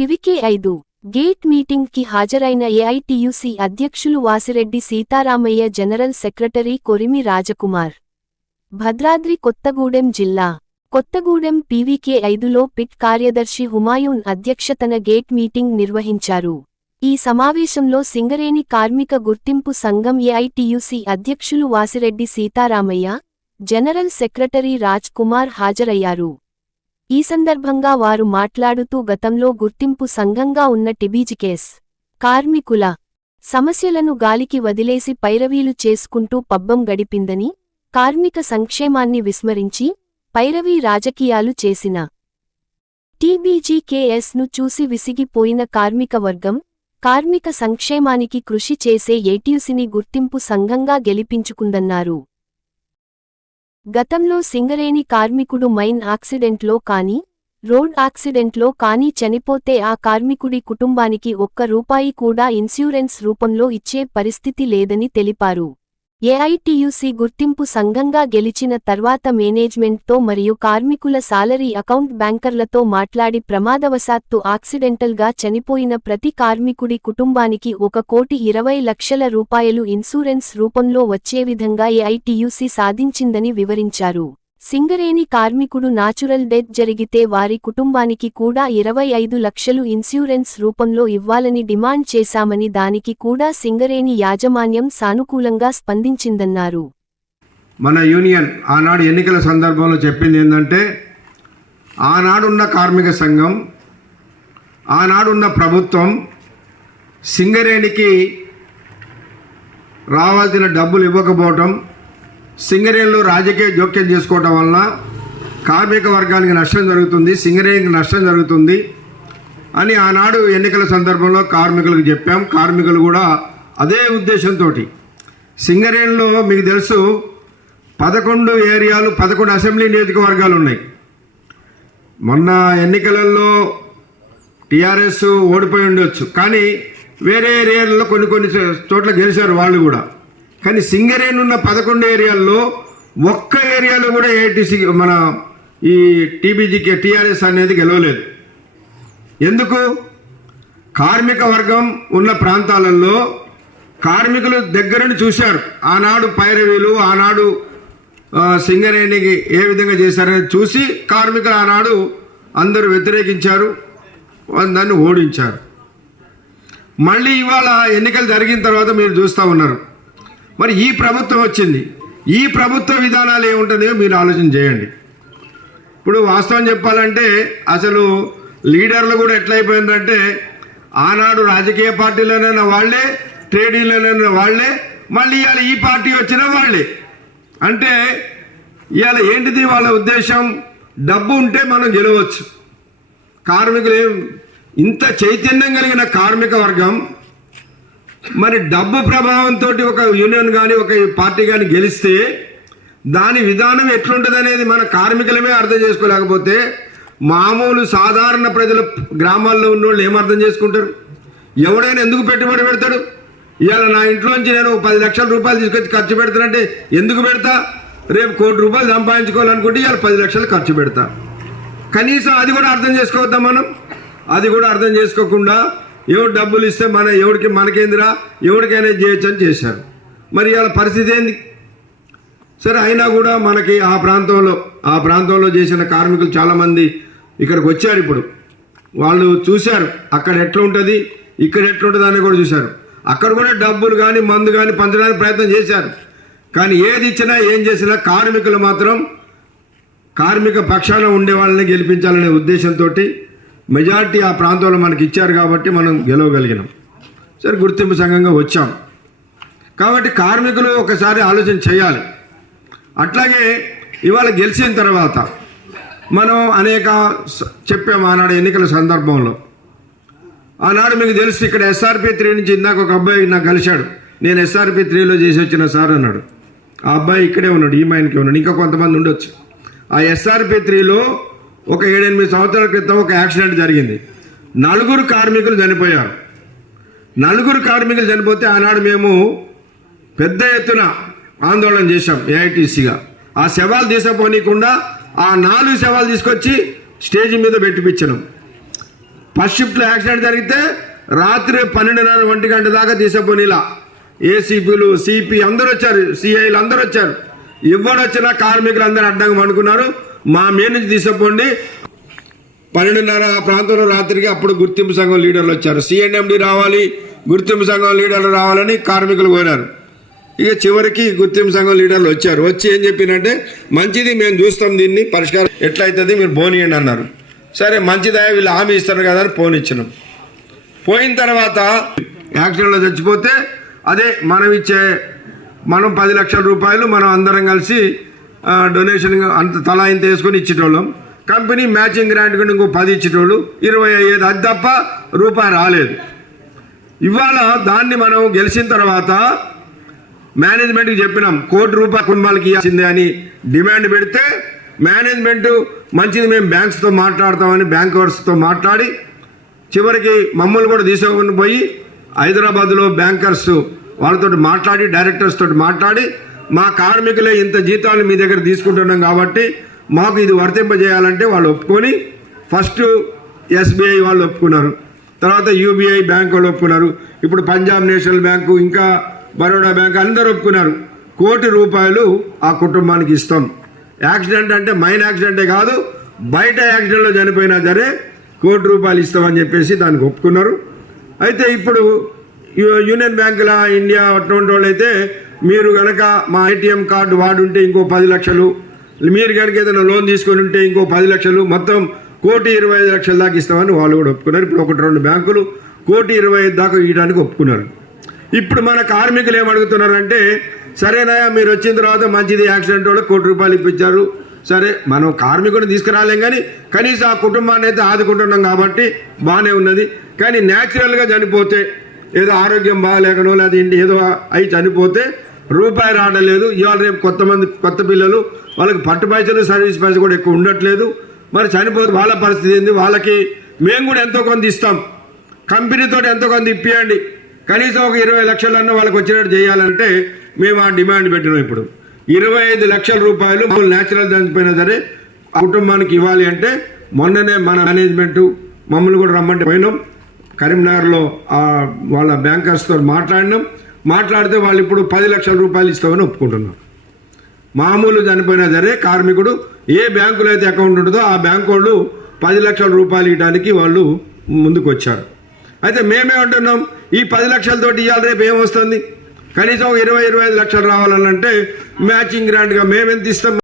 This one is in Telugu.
పివికే ఐదు. గేట్ మీటింగ్కి హాజరైన ఏఐటియుసి అధ్యక్షులు వాసిరెడ్డి సీతారామయ్య జనరల్ సెక్రటరీ కొరిమి రాజకుమార్. భద్రాద్రి కొత్తగూడెం జిల్లా. కొత్తగూడెం పీవీకే ఐదులో పిట్ కార్యదర్శి హుమాయూన్ అధ్యక్షతన గేట్ మీటింగ్ నిర్వహించారు. ఈ సమావేశంలో సింగరేణి కార్మిక గుర్తింపు సంఘం ఏఐటియుసి అధ్యక్షులు వాసిరెడ్డి సీతారామయ్య జనరల్ సెక్రటరీ రాజ్ కుమార్ హాజరయ్యారు. ఈ సందర్భంగా వారు మాట్లాడుతూ గతంలో గుర్తింపు సంఘంగా ఉన్న టిబీజికేస్ కార్మికుల సమస్యలను గాలికి వదిలేసి పైరవీలు చేసుకుంటూ పబ్బం గడిపిందని కార్మిక సంక్షేమాన్ని విస్మరించి పైరవీ రాజకీయాలు చేసిన టీబీజీకేఎస్ను చూసి విసిగిపోయిన కార్మిక వర్గం కార్మిక సంక్షేమానికి కృషి చేసే ఏటీయుసిని గుర్తింపు సంఘంగా గెలిపించుకుందన్నారు. గతంలో సింగరేణి కార్మికుడు మైన్ యాక్సిడెంట్లో కాని రోడ్ యాక్సిడెంట్లో కాని చనిపోతే ఆ కార్మికుడి కుటుంబానికి ఒక్క రూపాయి కూడా ఇన్సూరెన్స్ రూపంలో ఇచ్చే పరిస్థితి లేదని తెలిపారు. ఏఐటియుసి గుర్తింపు సంఘంగా గెలిచిన తర్వాత మేనేజ్మెంట్తో మరియు కార్మికుల సాలరీ అకౌంట్ బ్యాంకర్లతో మాట్లాడి ప్రమాదవశాత్తు ఆక్సిడెంటల్గా చనిపోయిన ప్రతి కార్మికుడి కుటుంబానికి ఒక కోటి ఇరవై లక్షల రూపాయలు ఇన్సూరెన్స్ రూపంలో వచ్చే విధంగా ఏఐటియుసి సాధించిందని వివరించారు. సింగరేణి కార్మికుడు నాచురల్ డెత్ జరిగితే వారి కుటుంబానికి కూడా ఇరవై ఐదు లక్షలు ఇన్సూరెన్స్ రూపంలో ఇవ్వాలని డిమాండ్ చేశామని దానికి కూడా సింగరేణి యాజమాన్యం సానుకూలంగా స్పందించిందన్నారు. మన యూనియన్ ఆనాడు ఎన్నికల సందర్భంలో చెప్పింది ఏంటంటే ఆనాడున్న కార్మిక సంఘం ఆనాడున్న ప్రభుత్వం సింగరేణికి రావాల్సిన డబ్బులు ఇవ్వకపోవటం సింగరేణిలో రాజకీయ జోక్యం చేసుకోవటం వలన కార్మిక వర్గానికి నష్టం జరుగుతుంది సింగరేణికి నష్టం జరుగుతుంది అని ఆనాడు ఎన్నికల సందర్భంలో కార్మికులకు చెప్పాం. కార్మికులు కూడా అదే ఉద్దేశంతో సింగరేణిలో మీకు తెలుసు పదకొండు ఏరియాలు పదకొండు అసెంబ్లీ నియోజకవర్గాలు ఉన్నాయి. మొన్న ఎన్నికలలో టీఆర్ఎస్ ఓడిపోయి ఉండొచ్చు. కానీ వేరే ఏరియాలలో కొన్ని కొన్ని చోట్ల గెలిచారు వాళ్ళు కూడా. కానీ సింగరేణి ఉన్న పదకొండు ఏరియాల్లో ఒక్క ఏరియాలో కూడా ఏటీసీ మన ఈ టీబీజీకి టీఆర్ఎస్ అనేది గెలవలేదు. ఎందుకు? కార్మిక వర్గం ఉన్న ప్రాంతాలలో కార్మికులు దగ్గరని చూశారు. ఆనాడు పైరవీలు ఆనాడు సింగరేణికి ఏ విధంగా చేశారని చూసి కార్మికులు ఆనాడు అందరూ వ్యతిరేకించారు వాళ్ళు దాన్ని ఓడించారు. మళ్ళీ ఇవాళ ఎన్నికలు జరిగిన తర్వాత మీరు చూస్తూ ఉన్నారు. మరి ఈ ప్రభుత్వం వచ్చింది. ఈ ప్రభుత్వ విధానాలు ఏముంటుందో మీరు ఆలోచన చేయండి. ఇప్పుడు వాస్తవం చెప్పాలంటే అసలు లీడర్లు కూడా ఎట్లయిపోయిందంటే ఆనాడు రాజకీయ పార్టీలోనైనా వాళ్ళే ట్రేడ్ యూనియన్లోనైనా వాళ్ళే మళ్ళీ ఇవాళ ఈ పార్టీ వచ్చిన వాళ్ళే. అంటే ఇవాళ ఏంటిది వాళ్ళ ఉద్దేశం? డబ్బు ఉంటే మనం గెలవచ్చు. కార్మికులు ఇంత చైతన్యం కలిగిన కార్మిక వర్గం మరి డబ్బు ప్రభావంతో ఒక యూనియన్ కానీ ఒక పార్టీ కానీ గెలిస్తే దాని విధానం ఎట్లుంటుంది అనేది మన కార్మికులమే అర్థం చేసుకోలేకపోతే మామూలు సాధారణ ప్రజలు గ్రామాల్లో ఉన్న వాళ్ళు ఏం అర్థం చేసుకుంటారు? ఎవడైనా ఎందుకు పెట్టుబడి పెడతాడు? ఇవాళ నా ఇంట్లోంచి నేను ఒక పది లక్షల రూపాయలు తీసుకొచ్చి ఖర్చు పెడతానంటే ఎందుకు పెడతా? రేపు కోటి రూపాయలు సంపాదించుకోవాలనుకుంటే ఇవాళ పది లక్షలు ఖర్చు పెడతా. కనీసం అది కూడా అర్థం చేసుకోవద్దాం మనం? అది కూడా అర్థం చేసుకోకుండా ఎవరు డబ్బులు ఇస్తే మన ఎవరికి మనకేందిరా? ఎవరికైనా చేయొచ్చు అని చేశారు. మరి ఇవాళ పరిస్థితి ఏంది? సరే అయినా కూడా మనకి ఆ ప్రాంతంలో ఆ ప్రాంతంలో చేసిన కార్మికులు చాలామంది ఇక్కడికి వచ్చారు ఇప్పుడు. వాళ్ళు చూశారు అక్కడ ఎట్లా ఉంటుంది? ఇక్కడ ఎట్లా ఉంటుంది అని కూడా చూశారు. అక్కడ కూడా డబ్బులు కానీ మందు కానీ పంచడానికి ప్రయత్నం చేశారు. కానీ ఏది ఇచ్చినా ఏం చేసినా కార్మికులు మాత్రం కార్మిక పక్షాన ఉండే వాళ్ళని గెలిపించాలనే ఉద్దేశంతో మెజారిటీ ఆ ప్రాంతంలో మనకి ఇచ్చారు కాబట్టి మనం గెలవగలిగినాం. సరే గుర్తింపు సంఘంగా వచ్చాం. కాబట్టి కార్మికులు ఒకసారి ఆలోచన చేయాలి. అట్లాగే ఇవాళ గెలిచిన తర్వాత మనం అనేక చెప్పాము ఆనాడు ఎన్నికల సందర్భంలో. ఆనాడు మీకు తెలుసు ఇక్కడ ఎస్ఆర్పి త్రీ నుంచి ఇందాక ఒక అబ్బాయి నాకు కలిశాడు. నేను ఎస్ఆర్పి త్రీలో చేసి వచ్చిన సార్ అన్నాడు. ఆ అబ్బాయి ఇక్కడే ఉన్నాడు ఈ మైన్కి ఉన్నాడు ఇంకా కొంతమంది ఉండొచ్చు. ఆ ఎస్ఆర్పి త్రీలో ఒక ఏడెనిమిది సంవత్సరాల క్రితం ఒక యాక్సిడెంట్ జరిగింది. నలుగురు కార్మికులు చనిపోయారు. నలుగురు కార్మికులు చనిపోతే ఆనాడు మేము పెద్ద ఎత్తున ఆందోళన చేశాం ఏఐటీసీగా. ఆ శవాలు తీసుకుపోనీయకుండా ఆ నాలుగు శవాలు తీసుకొచ్చి స్టేజ్ మీద పెట్టిపించడం ఫస్ట్ షిఫ్ట్లో యాక్సిడెంట్ జరిగితే రాత్రి పన్నెండున్నర ఒంటి గంట దాకా తీసుకుపోనీలా. ఏసీపీలు సిపి అందరూ వచ్చారు సిఐలు అందరూ వచ్చారు. ఎవడు వచ్చినా కార్మికులు అందరూ అడ్డంగా అనుకున్నారు మా మీద నుంచి తీసుకుపోండి పన్నెండున్నర ఆ ప్రాంతంలో రాత్రికి అప్పుడు గుర్తింపు సంఘం లీడర్లు వచ్చారు. సిఎన్ఎండి రావాలి గుర్తింపు సంఘం లీడర్లు రావాలని కార్మికులు కోరారు. ఇక చివరికి గుర్తింపు సంఘం లీడర్లు వచ్చారు. వచ్చి ఏం చెప్పినంటే మంచిది మేము చూస్తాం దీన్ని పరిష్కారం ఎట్లయితుంది మీరు పోనీయండి అన్నారు. సరే మంచిదా వీళ్ళు హామీ ఇస్తారు కదా అని ఫోన్ ఇచ్చినాం. పోయిన తర్వాత యాక్సిడెంట్లో చచ్చిపోతే అదే మనం ఇచ్చే మనం పది లక్షల రూపాయలు మనం అందరం కలిసి డొనేషన్ అంత తలా ఇంత వేసుకొని ఇచ్చేటోళ్ళం. కంపెనీ మ్యాచింగ్ గ్రాంట్ కూడా ఇంకో పది ఇచ్చేటోళ్ళు. ఇరవై అయ్యేది. అది తప్ప రూపాయి రాలేదు. ఇవాళ దాన్ని మనం గెలిచిన తర్వాత మేనేజ్మెంట్కి చెప్పినాం కోటి రూపాయల కుటుంబాలకి ఇవ్వాల్సిందే అని డిమాండ్ పెడితే మేనేజ్మెంట్ మంచిది మేము బ్యాంక్స్తో మాట్లాడతామని బ్యాంకర్స్తో మాట్లాడి చివరికి మమ్మల్ని కూడా తీసుకొని పోయి హైదరాబాద్లో బ్యాంకర్స్ వాళ్ళతో మాట్లాడి డైరెక్టర్స్ తోటి మాట్లాడి మా కార్మికులే ఇంత జీతాలు మీ దగ్గర తీసుకుంటున్నాం కాబట్టి మాకు ఇది వర్తింపజేయాలంటే వాళ్ళు ఒప్పుకొని ఫస్ట్ ఎస్బీఐ వాళ్ళు ఒప్పుకున్నారు. తర్వాత యూబీఐ బ్యాంక్ వాళ్ళు ఒప్పుకున్నారు. ఇప్పుడు పంజాబ్ నేషనల్ బ్యాంకు ఇంకా బరోడా బ్యాంక్ అందరూ ఒప్పుకున్నారు. కోటి రూపాయలు ఆ కుటుంబానికి ఇస్తాం. యాక్సిడెంట్ అంటే మైన్ యాక్సిడెంటే కాదు బయట యాక్సిడెంట్లో చనిపోయినా సరే కోటి రూపాయలు ఇస్తామని చెప్పేసి దానికి ఒప్పుకున్నారు. అయితే ఇప్పుడు యూనియన్ బ్యాంకుల ఇండియా అటువంటి వాళ్ళు అయితే మీరు కనుక మా ఏటీఎం కార్డు వాడుంటే ఇంకో పది లక్షలు మీరు కనుక ఏదైనా లోన్ తీసుకొని ఉంటే ఇంకో పది లక్షలు మొత్తం కోటి ఇరవై ఐదు లక్షల దాకా ఇస్తామని వాళ్ళు కూడా ఒప్పుకున్నారు. ఇప్పుడు ఒకటి రెండు బ్యాంకులు కోటి ఇరవై ఐదు దాకా ఇవ్వడానికి ఒప్పుకున్నారు. ఇప్పుడు మన కార్మికులు ఏమడుగుతున్నారంటే సరేనాయా మీరు వచ్చిన తర్వాత మంచిది యాక్సిడెంట్ వాళ్ళు కోటి రూపాయలు ఇప్పించారు. సరే మనం కార్మికుడిని తీసుకురాలేం కానీ కనీసం ఆ కుటుంబాన్ని అయితే ఆదుకుంటున్నాం కాబట్టి బాగానే ఉన్నది. కానీ న్యాచురల్గా చనిపోతే ఏదో ఆరోగ్యం బాగాలేకనో లేదా ఇంటి ఏదో అయి చనిపోతే రూపాయి రావడం లేదు ఇవాళ రేపు కొత్త మంది కొత్త పిల్లలు వాళ్ళకి పట్టు పైసలు సర్వీస్ పైసలు కూడా ఎక్కువ ఉండట్లేదు. మరి చనిపోతే వాళ్ళ పరిస్థితి ఏంది? వాళ్ళకి మేము కూడా ఎంతో కొంత ఇస్తాం. కంపెనీతో ఎంతో కొంత ఇప్పియండి. కనీసం ఒక ఇరవై లక్షలన్నా వాళ్ళకి వచ్చినట్టు చేయాలంటే మేము ఆ డిమాండ్ పెట్టినాం ఇప్పుడు. ఇరవై ఐదు లక్షల రూపాయలు మామూలు న్యాచురల్ చనిపోయినా సరే ఆ కుటుంబానికి ఇవ్వాలి అంటే మొన్ననే మన మేనేజ్మెంట్ మమ్మల్ని కూడా రమ్మంటే పోయినాం. కరీంనగర్లో వాళ్ళ బ్యాంకర్స్తో మాట్లాడినాం. మాట్లాడితే వాళ్ళు ఇప్పుడు పది లక్షల రూపాయలు ఇస్తామని ఒప్పుకుంటున్నాం మామూలు చనిపోయినా సరే కార్మికుడు ఏ బ్యాంకులో అయితే అకౌంట్ ఉంటుందో ఆ బ్యాంకు వాళ్ళు పది లక్షల రూపాయలు ఇవ్వడానికి వాళ్ళు ముందుకు వచ్చారు అయితే మేమే అంటున్నాం ఈ పది లక్షలతోటి ఇవ్వాలి రేపు ఏమొస్తుంది? కనీసం ఇరవై ఇరవై ఐదు లక్షలు రావాలనంటే మ్యాచింగ్ గ్రాంట్గా మేము ఎంత ఇస్తాం?